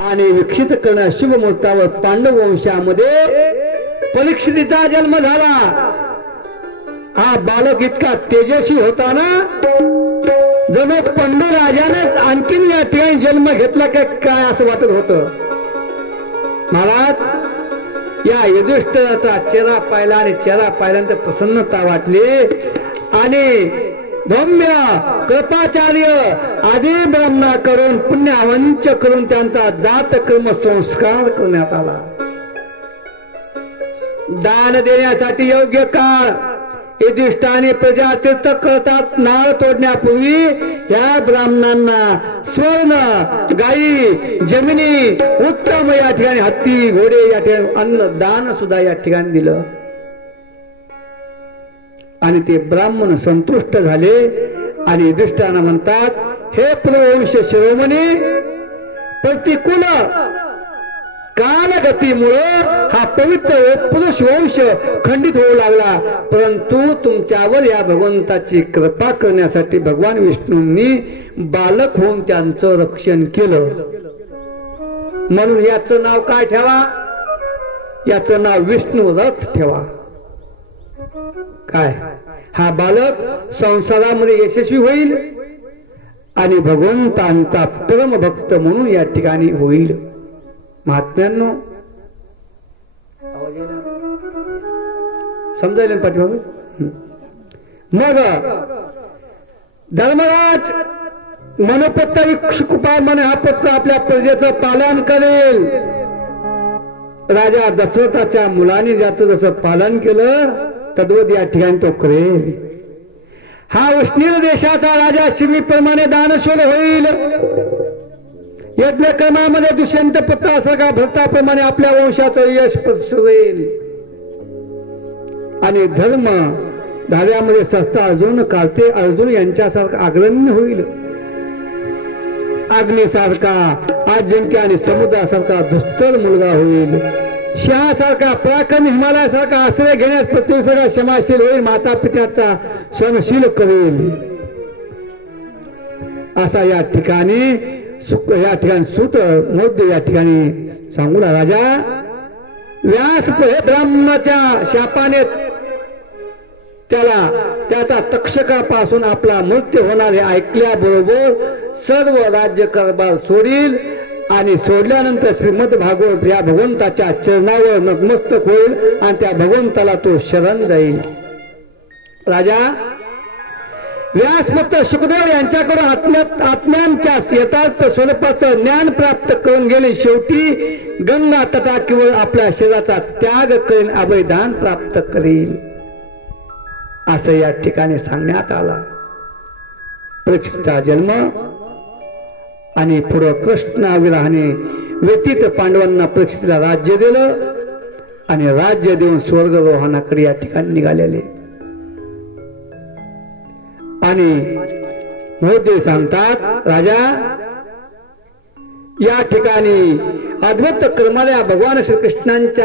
आणि विकसित करणं शुभ मुहूर्तावर पांडव वंशामध्ये परीक्षितीचा जन्म झाला। हा बालक इतका तेजस्वी होता ना, जणू पंडू राजाने आणखीन या ठिकाणी जन्म घेतला काय असं वाटत होतं। महाराज या युधिष्ठिराचा चेहरा पाहिला आणि चेहरा पाहिल्यानंतर प्रसन्नता वाटली आणि धौम्य कृपाचार्य आदी ब्राह्मणाकडून पुण्यावंच करून त्यांचा जात कर्म संस्कार करण्यात आला। दान देण्यासाठी योग्य काळ युधिष्ठाने प्रजा तीर्थ करतात। नाळ तोडण्यापूर्वी या ब्राह्मणांना स्वर्ण, गायी, जमिनी, उत्तम या ठिकाणी हत्ती, घोडे या ठिकाणी अन्न दान सुद्धा या ठिकाणी दिलं आणि ते ब्राह्मण संतुष्ट झाले आणि युधिष्ठिरांना म्हणतात, हे पुरुष शिरोमणी, प्रतिकूल कालगतीमुळे हा पवित्र पुरुष वंश खंडित होऊ लागला, परंतु तुमच्यावर या भगवंताची कृपा करण्यासाठी भगवान विष्णूंनी बालक होऊन त्यांचं रक्षण केलं। म्हणून याचं नाव काय ठेवा? याचं नाव विष्णू रथ ठेवा। काय हा बालक संसारामध्ये यशस्वी होईल आणि भगवंतांचा परम भक्त म्हणून या ठिकाणी होईल। महात्म्यांनो समजायला पाठीमागे मग धर्मराज मनोपत्ता इक्षुकुपाल म्हणे हा पुत्र आपल्या प्रजेचं पालन करेल। राजा दशरथाच्या मुलाने ज्याचं जसं पालन केलं तद्वत या ठिकाणी तो करेल। हा उष्णील देशाचा राजा शिवीप्रमाणे दानशूर होईल। यज्ञकर्मामध्ये दुष्यंत पुत्रासारखा भरताप्रमाणे आपल्या वंशाचं यश पसरेल आणि धर्म धाव्यामध्ये शस्त्र अर्जुन कालते अर्जुन यांच्यासारखा अग्रण्य होईल। अग्नीसारखा अजिंक्य आणि समुद्रासारखा दुस्तर मुलगा होईल। शहासारखा पराक्रमी हिमालयासारखा आश्रय घेण्यास पृथ्वीसारखा क्षमाशील होईल। माता पित्याचा सणशील करेल। असा या ठिकाणी सूत मोदी या ठिकाणी सांगू राजा व्यास हे ब्राह्मणाच्या शापाने त्याला त्याचा तक्षकापासून आपला मृत्यू होणार हे ऐकल्याबरोबर सर्व राज्य कारभार सोडील आणि सोडल्यानंतर श्रीमद भागवत या भगवंताच्या चरणावर नतमस्तक होईल आणि त्या भगवंताला तो शरण जाईल। राजा व्यासपुत्र शुकदेव यांच्याकडून आत्म्यांच्या यथार्थ स्वरूपाचं ज्ञान प्राप्त करून गेले। शेवटी गंगा तटाकीवर आपल्या शरीराचा त्याग करेल, अभयदान प्राप्त करेल असं या ठिकाणी सांगण्यात आला। परीक्षितचा जन्म आणि पुढे कृष्णाविरहाने व्यतीत पांडवांना परीक्षितीला राज्य दिलं आणि राज्य देऊन स्वर्गरोहणाकडे या ठिकाणी निघालेले। आणि मोदी सांगतात राजा या ठिकाणी अद्भुत कर्माला भगवान श्रीकृष्णांच्या